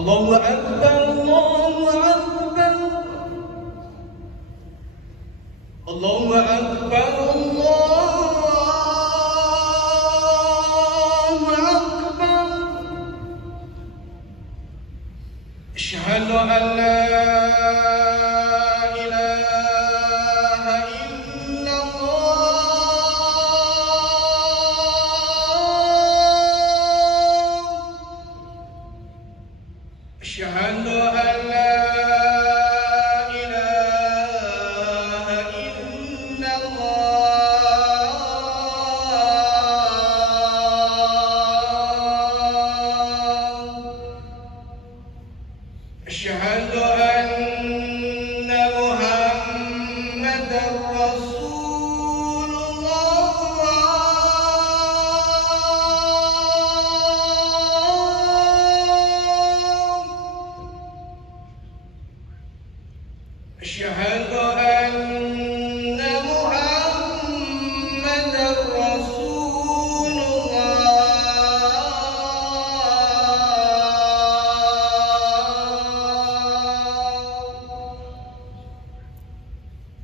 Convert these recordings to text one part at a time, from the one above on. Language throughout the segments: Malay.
Allahu Akbar, Allahu Akbar, Allahu Akbar, Allahu Akbar. Asyhadu an la ilaha illallah. Asyhadu an la أشهد أن محمدًا رسول الله. أشهد أن محمدًا رسول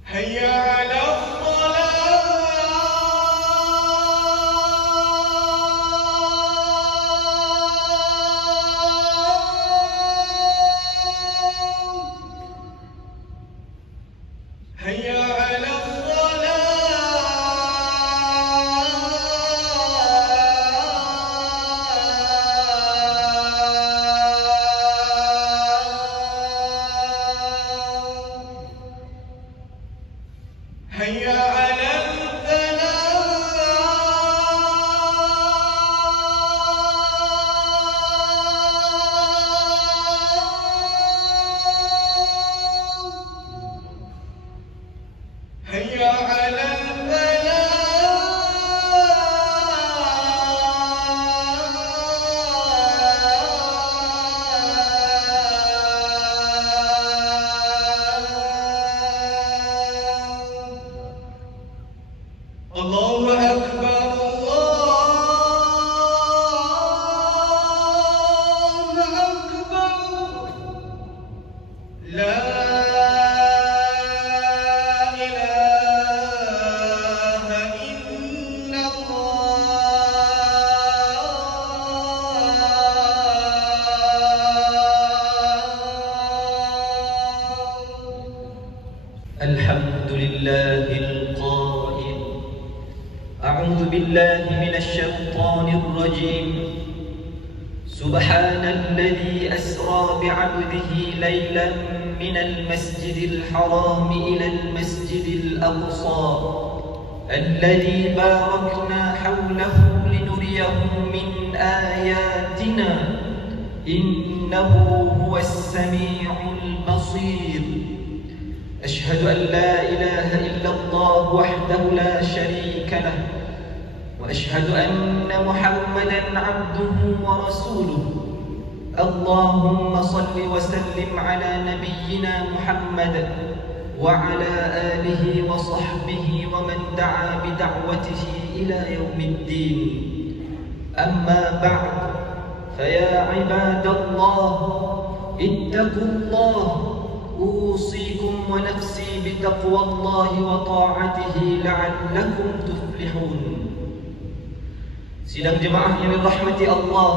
حي على الصلاة. حي على حي على الفلاح. حي على الله أكبر، الله أكبر. لا إله إلا الله. الحمد لله القائل: أعوذ بالله من الشيطان الرجيم. سبحان الذي أسرى بعبده ليلا من المسجد الحرام إلى المسجد الأقصى الذي باركنا حوله لنريه من آياتنا إنه هو السميع البصير. أشهد أن لا إله إلا الله وحده لا شريك له، وأشهد أن محمدًا عبده ورسوله. اللهم صل وسلم على نبينا محمد وعلى آله وصحبه ومن دعا بدعوته إلى يوم الدين. أما بعد، فيا عباد الله، اتقوا الله. أوصيكم ونفسي بتقوى الله وطاعته لعلكم تفلحون. Sidang jemaah yang dirahmati Allah,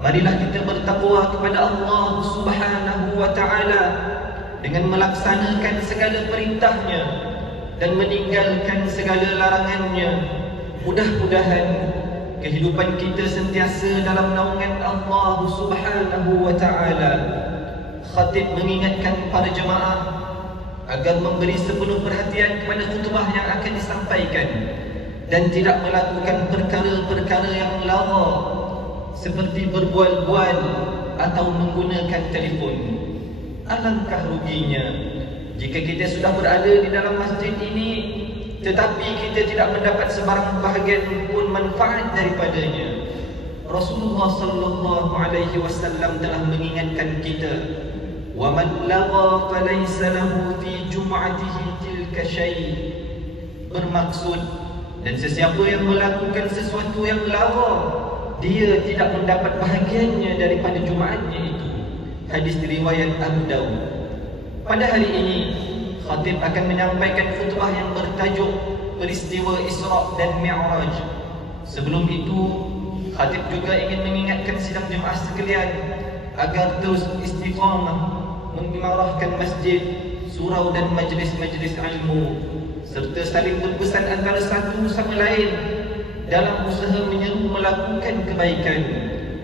marilah kita bertakwa kepada Allah Subhanahu wa ta'ala dengan melaksanakan segala perintahnya dan meninggalkan segala larangannya. Mudah-mudahan kehidupan kita sentiasa dalam naungan Allah Subhanahu wa ta'ala. Khatib mengingatkan para jemaah agar memberi sepenuh perhatian kepada khutbah yang akan disampaikan dan tidak melakukan perkara-perkara yang lara seperti berbual-bual atau menggunakan telefon. Alangkah ruginya jika kita sudah berada di dalam masjid ini tetapi kita tidak mendapat sebarang bahagian pun manfaat daripadanya. Rasulullah sallallahu alaihi wasallam telah mengingatkan kita, "Wa man lagha falaysa lahu fi jum'atihi tilka syai'." Bermaksud, dan sesiapa yang melakukan sesuatu yang lara, dia tidak mendapat bahagiannya daripada Jumaatnya itu. Hadis riwayat Abu Dawud. Pada hari ini, khatib akan menyampaikan khutbah yang bertajuk peristiwa Isra' dan Mi'raj. Sebelum itu, khatib juga ingin mengingatkan sidang jemaah sekalian agar terus istiqamah mengimarahkan masjid, surau dan majlis-majlis ilmu, serta saling berpesan antara satu sama lain dalam usaha menyeru melakukan kebaikan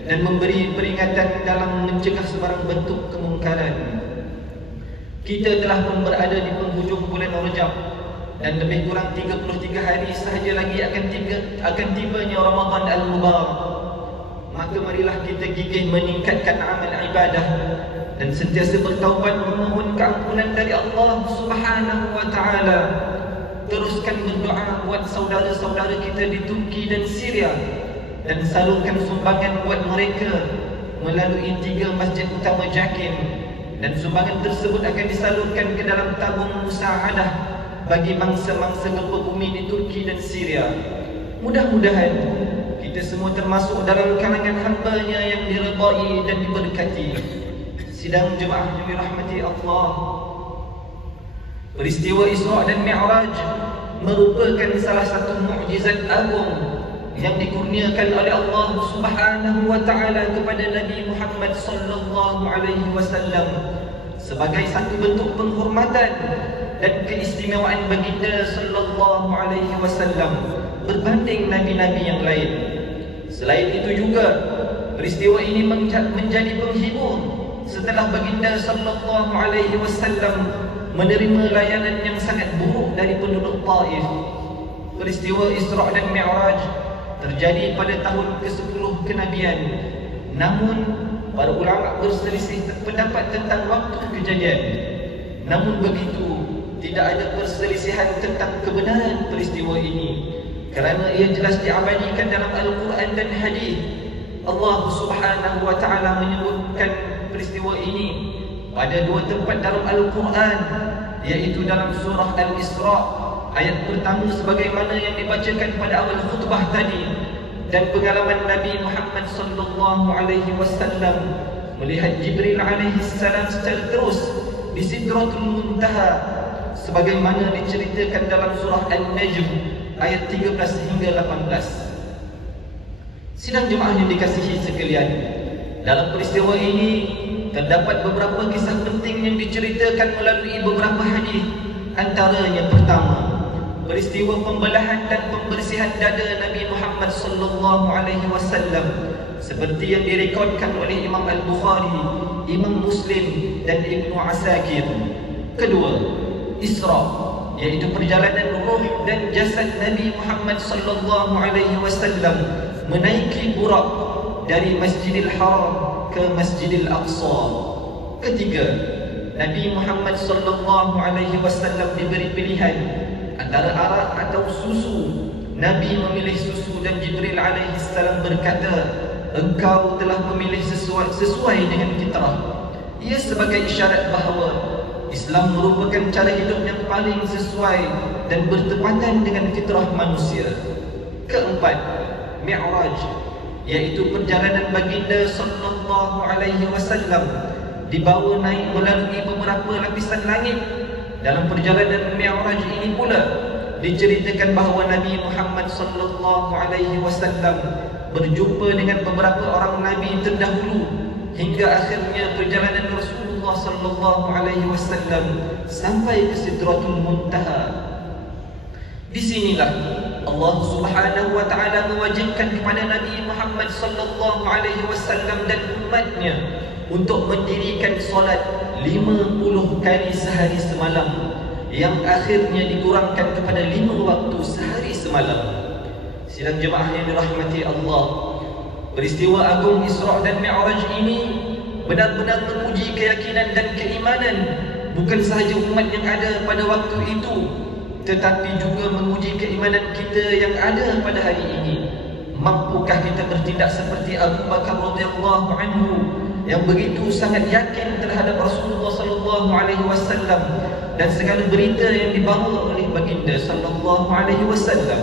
dan memberi peringatan dalam mencegah sebarang bentuk kemungkaran. Kita telah pun berada di penghujung bulan Rajab dan lebih kurang 33 hari sahaja lagi akan tibanya Ramadan Al-Mubarak. Maka marilah kita gigih meningkatkan amal ibadah dan sentiasa bertaubat memohon keampunan dari Allah Subhanahu wa taala. Teruskan berdoa buat saudara-saudara kita di Turki dan Syria dan salurkan sumbangan buat mereka melalui 3 masjid utama JAKIM, dan sumbangan tersebut akan disalurkan ke dalam tabung musaadah bagi mangsa-mangsa gempa bumi di Turki dan Syria. Mudah-mudahan kita semua termasuk dalam kalangan hamba-Nya yang diredai dan diberkati. Sidang jemaah yang dirahmati Allah, peristiwa Isra' dan Mi'raj merupakan salah satu mukjizat agung yang dikurniakan oleh Allah Subhanahu wa taala kepada Nabi Muhammad sallallahu alaihi wasallam sebagai satu bentuk penghormatan dan keistimewaan baginda sallallahu alaihi wasallam berbanding nabi-nabi yang lain. Selain itu juga, peristiwa ini menjadi penghibur setelah baginda sallallahu alaihi wasallam menerima layanan yang sangat buruk dari penduduk Taif. Peristiwa Isra' dan Mi'raj terjadi pada tahun ke-10 kenabian. Namun para ulama berselisih pendapat tentang waktu kejadian. Namun begitu, tidak ada perselisihan tentang kebenaran peristiwa ini kerana ia jelas diabadikan dalam Al-Quran dan hadis. Allah Subhanahu wa taala menyebutkan peristiwa ini pada 2 tempat dalam Al-Quran, iaitu dalam surah Al-Isra' ayat pertama sebagaimana yang dibacakan pada awal khutbah tadi, dan pengalaman Nabi Muhammad sallallahu alaihi wasallam melihat Jibril alaihi salam secara terus di Sidratul Muntaha sebagaimana diceritakan dalam surah An-Najm ayat 13 hingga 18. Sidang jemaah yang dikasihi sekalian, dalam peristiwa ini terdapat beberapa kisah penting yang diceritakan melalui beberapa hadis. Antaranya pertama, peristiwa pembelahan dan pembersihan dada Nabi Muhammad sallallahu alaihi wasallam seperti yang direkodkan oleh Imam Al-Bukhari, Imam Muslim dan Ibnu Asakir. Kedua, Isra', iaitu perjalanan ruh dan jasad Nabi Muhammad sallallahu alaihi wasallam menaiki burak dari Masjidil Haram ke Masjidil Aqsa. Ketiga, Nabi Muhammad sallallahu alaihi wasallam diberi pilihan antara arak atau susu. Nabi memilih susu dan Jibril alaihi salam berkata, "Engkau telah memilih sesuai dengan fitrah." Ia sebagai isyarat bahawa Islam merupakan cara hidup yang paling sesuai dan bertepatan dengan fitrah manusia. Keempat, Mi'raj, iaitu perjalanan baginda sallallahu alaihi wasallam dibawa naik melalui beberapa lapisan langit. Dalam perjalanan Mi'raj ini pula diceritakan bahawa Nabi Muhammad sallallahu alaihi wasallam berjumpa dengan beberapa orang nabi terdahulu hingga akhirnya perjalanan Rasulullah sallallahu alaihi wasallam sampai ke Sidratul Muntaha. Di sinilah Allah Subhanahu wa taala mewajibkan kepada Nabi Muhammad sallallahu alaihi wasallam dan umatnya untuk mendirikan solat 50 kali sehari semalam, yang akhirnya dikurangkan kepada 5 waktu sehari semalam. Sidang jemaah yang dirahmati Allah, peristiwa agung Isra' dan Mi'raj ini benar-benar menguji keyakinan dan keimanan bukan sahaja umat yang ada pada waktu itu, tetapi juga menguji keimanan kita yang ada pada hari ini. Mampukah kita bertindak seperti Abu Bakar radhiyallahu anhu yang begitu sangat yakin terhadap Rasulullah sallallahu alaihi wasallam dan segala berita yang dibawa oleh baginda sallallahu alaihi wasallam?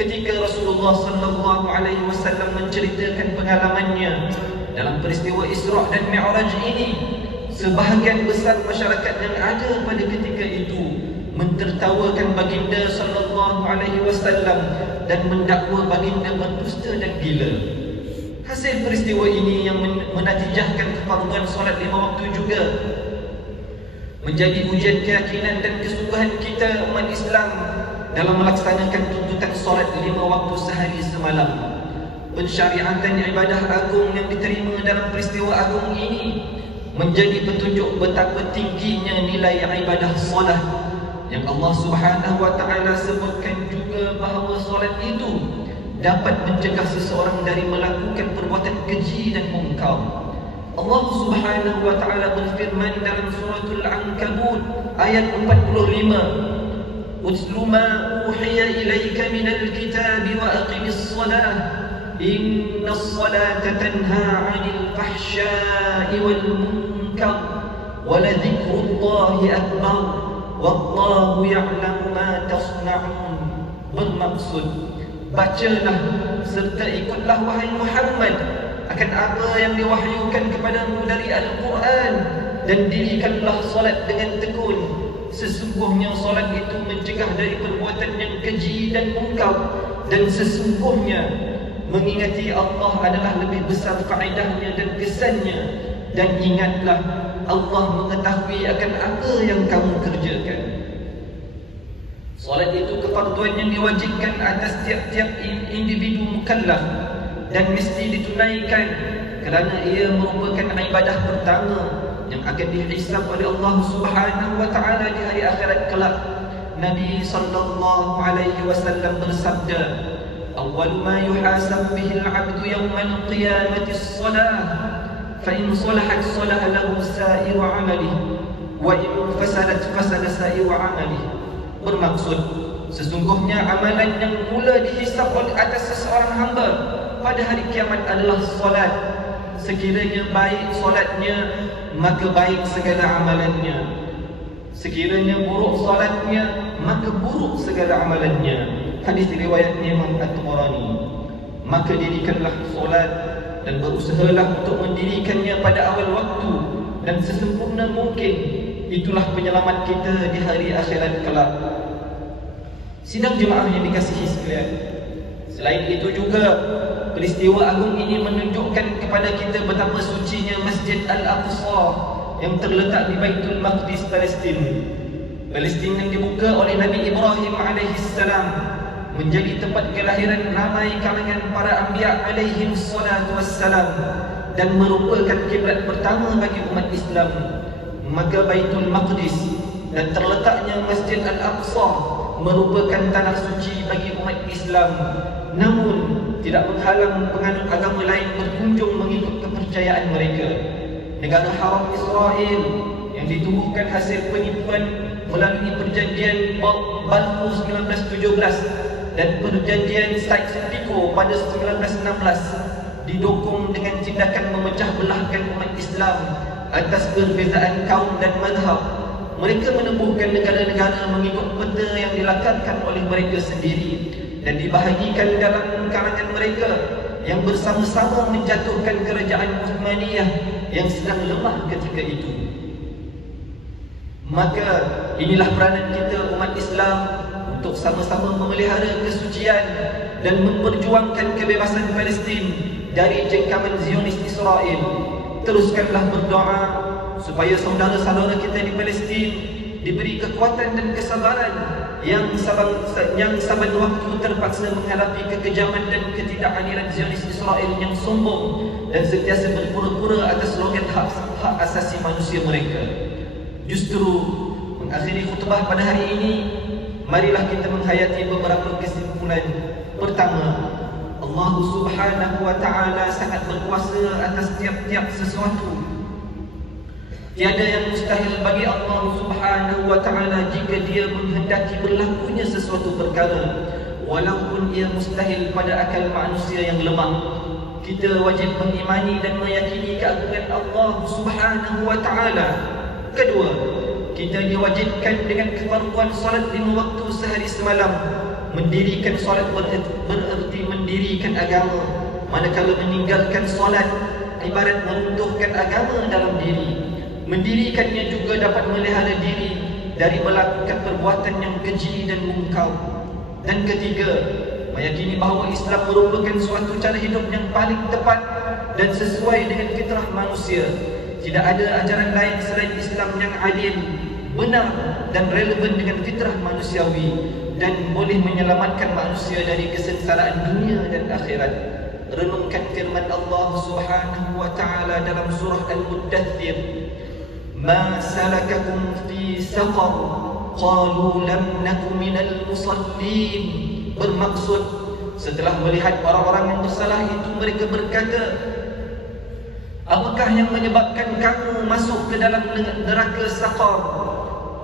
ketika Rasulullah sallallahu alaihi wasallam menceritakan pengalamannya dalam peristiwa Isra' dan Mi'raj ini, sebahagian besar masyarakat yang ada pada ketika itu mentertawakan baginda sallallahu alaihi wasallam dan mendakwa baginda berdusta dan gila. Hasil peristiwa ini yang menatijahkan kefarduan solat 5 waktu juga menjadi ujian keyakinan dan kesungguhan kita umat Islam dalam melaksanakan tuntutan solat 5 waktu sehari semalam. Pensyariatan ibadah agung yang diterima dalam peristiwa agung ini menjadi petunjuk betapa tingginya nilai ibadah solat yang Allah Subhanahu wa taala sebutkan juga bahawa solat itu dapat mencegah seseorang dari melakukan perbuatan keji dan mungkar. Allah Subhanahu wa taala berfirman dalam suratul Ankabut ayat 45, "Utlu ma uhiya ilaika minal kitabi wa aqimis shalah innas salata tanha 'anil fahsya'i wal munkar wa la dzikrullahi akbar wallahu ya'lamu ma tasna'un." Bermaksud, bacalah serta ikutlah wahai Muhammad akan apa yang diwahyukan kepadamu dari Al-Quran, dan dirikanlah solat dengan tekun. Sesungguhnya solat itu mencegah dari perbuatan yang keji dan mungkar, dan sesungguhnya mengingati Allah adalah lebih besar faedahnya dan kesannya. Dan ingatlah, Allah mengetahui akan apa yang kamu kerjakan. Solat itu kefarduan yang diwajibkan atas tiap-tiap individu mukallaf dan mesti ditunaikan kerana ia merupakan ibadah pertama yang akan dihisab oleh Allah Subhanahu wa taala di hari akhirat kelak. Nabi sallallahu alaihi wasallam bersabda, "Awwal ma yuhasabu bihi al-'abdu yawm al-qiyamati as-salah, fa in salahat salaha lahu sa'iru 'amalihi wa in fasadat fasada sa'iru 'amalihi." Bermaksud, sesungguhnya amalan yang mula dihisab oleh atas seseorang hamba pada hari kiamat adalah solat. Sekiranya baik solatnya, maka baik segala amalannya. Sekiranya buruk solatnya, maka buruk segala amalannya. Hadis riwayat Imam At-Tabarani. Maka dirikanlah solat dan berusahalah untuk mendirikannya pada awal waktu dan sesempurna mungkin. Itulah penyelamat kita di hari akhirat kelak. Sidang jemaah yang dikasihi sekalian, selain itu juga peristiwa agung ini menunjukkan kepada kita betapa sucinya Masjid Al-Aqsa yang terletak di Baitul Maqdis, Palestin. Palestin yang dibuka oleh Nabi Ibrahim alaihissalam menjadi tempat kelahiran ramai kalangan para anbiya alaihim salatu wassalam dan merupakan kiblat pertama bagi umat Islam. Maka Baitul Maqdis dan terletaknya Masjid Al-Aqsa merupakan tanah suci bagi umat Islam, namun tidak menghalang penganut agama lain berkunjung mengikut kepercayaan mereka. Negara haram Israel yang ditubuhkan hasil penipuan melalui perjanjian Balfour 1917 dan perjanjian Sykes-Picot pada 1916 didukung dengan tindakan memecah belahkan umat Islam atas perbezaan kaum dan mazhab. Mereka menemukan negara-negara mengikut peta yang dilakarkan oleh mereka sendiri dan dibahagikan dalam kalangan mereka yang bersama-sama menjatuhkan kerajaan Uthmaniyah yang sedang lemah ketika itu. Maka inilah peranan kita umat Islam untuk sama-sama memelihara kesucian dan memperjuangkan kebebasan Palestin dari jengkaman Zionis Israel. Teruskanlah berdoa supaya saudara-saudara kita di Palestin diberi kekuatan dan kesabaran yang saban waktu terpaksa menghadapi kekejaman dan ketidakadilan Zionis Israel yang sombong dan sentiasa berpura-pura atas logat hak asasi manusia mereka. Justru mengakhiri khutbah pada hari ini, marilah kita menghayati beberapa kesimpulan. Pertama, Allah Subhanahu wa taala sangat berkuasa atas tiap-tiap sesuatu. Tiada yang mustahil bagi Allah Subhanahu wa taala jika Dia menghendaki berlakunya sesuatu perkara, walaupun ia mustahil pada akal manusia yang lemah. Kita wajib mengimani dan meyakini keagungan Allah Subhanahu wa taala. Kedua, kita diwajibkan dengan kefarduan solat 5 waktu sehari semalam. mendirikan solat bererti mendirikan agama, manakala meninggalkan solat ibarat meruntuhkan agama dalam diri. Mendirikannya juga dapat melihara diri dari melakukan perbuatan yang keji dan mungkar. Dan ketiga, meyakini bahawa Islam merupakan suatu cara hidup yang paling tepat dan sesuai dengan fitrah manusia. Tidak ada ajaran lain selain Islam yang adil, benar dan relevan dengan fitrah manusiawi dan boleh menyelamatkan manusia dari kesengsaraan dunia dan akhirat. Renungkan firman Allah Subhanahu wa taala dalam surah Al-Muddathir, "Ma salakakum fi saqar? Qalu lam naku minal musallin." Bermaksud, setelah melihat orang-orang yang bersalah itu, mereka berkata, apakah yang menyebabkan kamu masuk ke dalam neraka Saqar?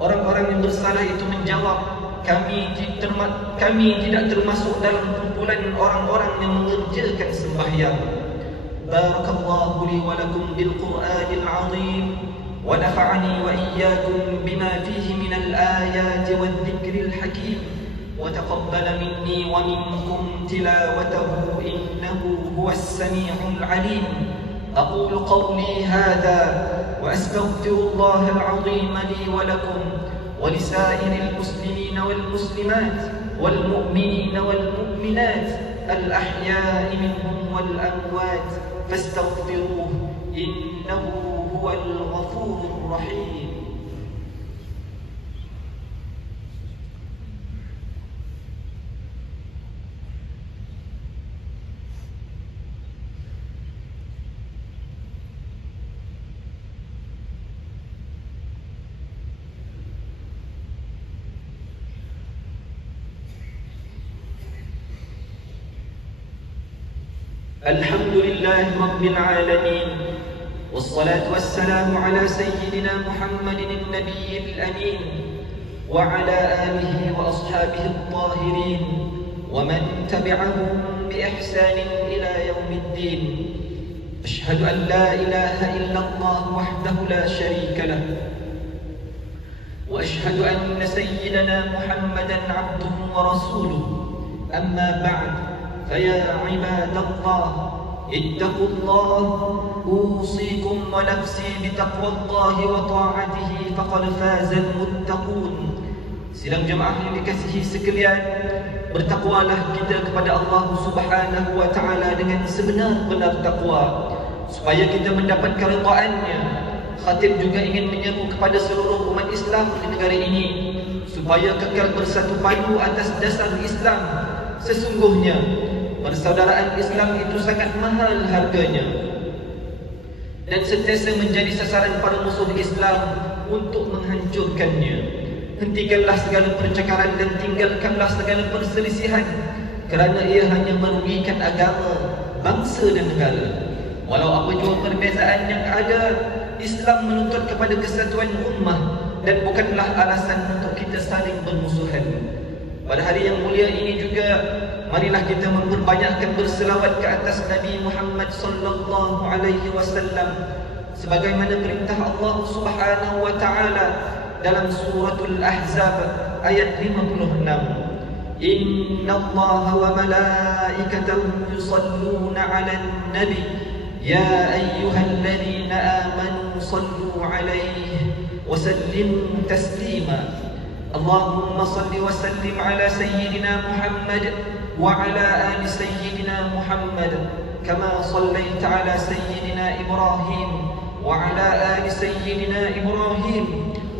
Orang-orang yang bersalah itu menjawab, kami tidak termasuk dalam kumpulan orang-orang yang mengerjakan sembahyang. Barakallahu li wa lakum bil Qur'anil 'azim wa nafa'ani wa iyyakum bima fihi minal ayati wad dzikril hakim wa taqabbala minni wa minkum tilawatahu innahu huwas sami'ul 'alim. أقول قولي هذا وأستغفر الله العظيم لي ولكم ولسائر المسلمين والمسلمات والمؤمنين والمؤمنات الأحياء منهم والأموات فاستغفروه إنه هو الغفور الرحيم. الحمد لله رب العالمين والصلاة والسلام على سيدنا محمد النبي الأمين وعلى آله وأصحابه الطاهرين ومن تبعهم بإحسان إلى يوم الدين. أشهد أن لا إله إلا الله وحده لا شريك له وأشهد أن سيدنا محمدا عبده ورسوله. أما بعد، فيا عباد الله اتقوا الله، أوصيكم ونفسي بتقوى الله وطاعته فقد فاز المتقون. Sidang jemaah yang dikasihi sekalian, bertakwalah kita kepada Allah Subhanahu wa taala dengan sebenar-benar takwa supaya kita mendapat keridhaan-Nya. Khatib juga ingin menyeru kepada seluruh umat Islam di negara ini supaya kekal bersatu padu atas dasar Islam. Sesungguhnya persaudaraan Islam itu sangat mahal harganya dan sentiasa menjadi sasaran para musuh Islam untuk menghancurkannya. Hentikanlah segala percakaran dan tinggalkanlah segala perselisihan, kerana ia hanya merugikan agama, bangsa dan negara. Walau apa jua perbezaan yang ada, Islam menuntut kepada kesatuan ummah dan bukanlah alasan untuk kita saling bermusuhan. Pada hari yang mulia ini juga, marilah kita memperbanyakkan berselawat ke atas Nabi Muhammad sallallahu alaihi wasallam sebagaimana perintah Allah Subhanahu wa taala dalam suratul Ahzab ayat 56. Innallaha wa malaikatahu yusalluna 'alan nabi ya ayyuhalladzina amanu sallu 'alaihi wa sallimu taslima. اللهم صل وسلم على سيدنا محمد وعلى آل سيدنا محمد كما صليت على سيدنا إبراهيم وعلى آل سيدنا إبراهيم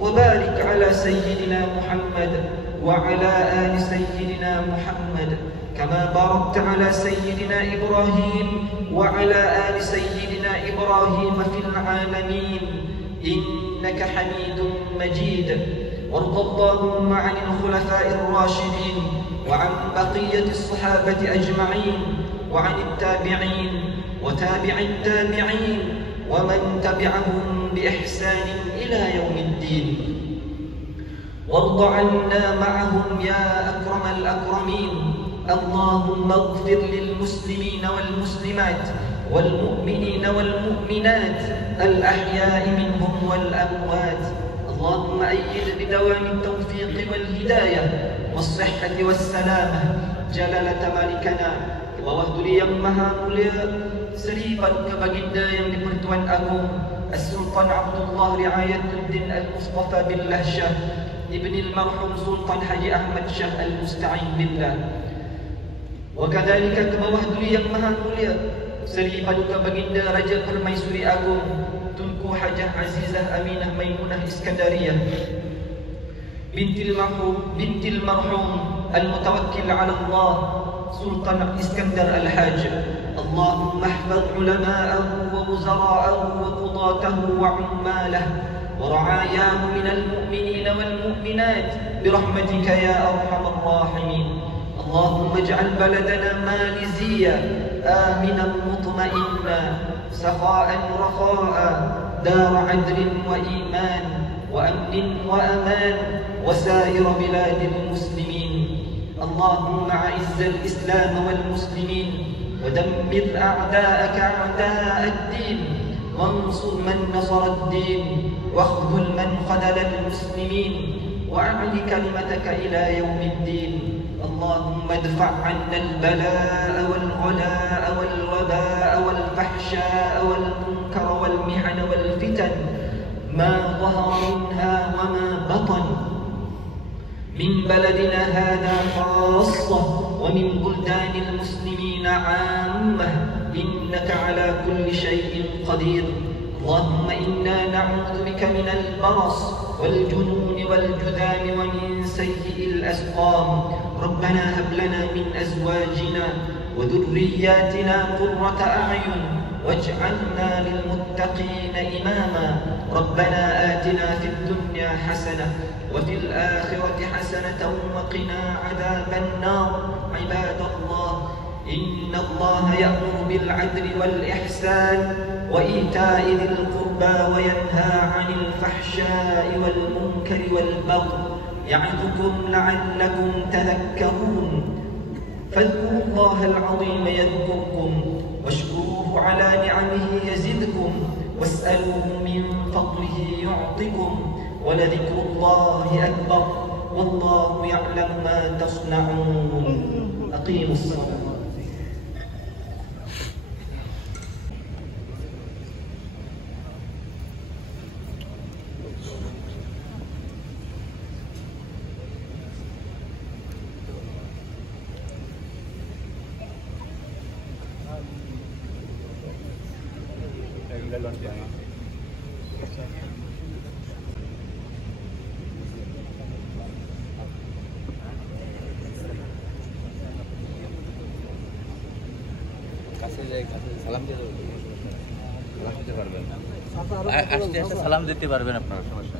وبارك على سيدنا محمد وعلى آل سيدنا محمد كما باركت على سيدنا إبراهيم وعلى آل سيدنا إبراهيم في العالمين إنك حميد مجيد. وارض اللهم عن الخلفاء الراشدين وعن بقية الصحابة أجمعين وعن التابعين وتابع التابعين ومن تبعهم بإحسان إلى يوم الدين. وارض عنا معهم يا أكرم الأكرمين. اللهم اغفر للمسلمين والمسلمات والمؤمنين والمؤمنات الأحياء منهم والأموات. اللهم أيد بدوام التوفيق والهداية والصحة والسلامة جلالة مالكنا ووهدلي yang maha mulia Seri Paduka Baginda yang di-Pertuan Agung As-Sultan Abdullah Riayatuddin Al-Mustafa Billah Shah Ibni Al-Marhum Sultan Haji Ahmad Shah Al-Musta'in Billah. Wakadhalika ke bawah duli yang maha mulia Seri Paduka Baginda Raja Permaisuri Agung Tunku Hajah Azizah Aminah Maimunah Iskandariyah bintil marhum Al-Mutawakkil ala Allah Sultan Iskandar Al-Haj. اللهم احفظ علماءه ووزراءه وقضاته وعماله ورعاياه من المؤمنين والمؤمنات برحمتك يا أرحم الراحمين. اللهم اجعل بلدنا ماليزيا آمنا مطمئنا سخاء رخاء دار عدل وإيمان وأمن وأمان وسائر بلاد المسلمين. اللهم أعز الإسلام والمسلمين ودمر أعداءك أعداء الدين وانصر من نصر الدين واخذل من خذل المسلمين وأعل كلمتك إلى يوم الدين. اللهم ادفع عنا البلاء والغلاء والوباء والفحشاء والمنكر والمحن والفتن ما ظهر منها وما بطن من بلدنا هذا خاصة ومن بلدان المسلمين عامة إنك على كل شيء قدير. اللهم إنا نعوذ بك من البرص والجنون والجذام ومن سيء الأسقام. ربنا هب لنا من أزواجنا وذرياتنا قرة أعين واجعلنا للمتقين إماما. ربنا آتنا في الدنيا حسنة وفي الآخرة حسنة وقنا عذاب النار. عباد الله إن الله يأمر بالعدل والإحسان وإيتاء ذي القربى وينهى عن الفحشاء والمنكر والبغي يعظكم لعلكم تذكرون. فاذكروا الله العظيم يذكركم واشكروه على نعمه يزدكم واسألوه من فضله يعطكم ولذكر الله أكبر والله يعلم ما تصنعون. أقيموا الصلاة. সালাম দিতে পারবেন আসতে সালাম দিতে পারবেন আপনারা সমস্যা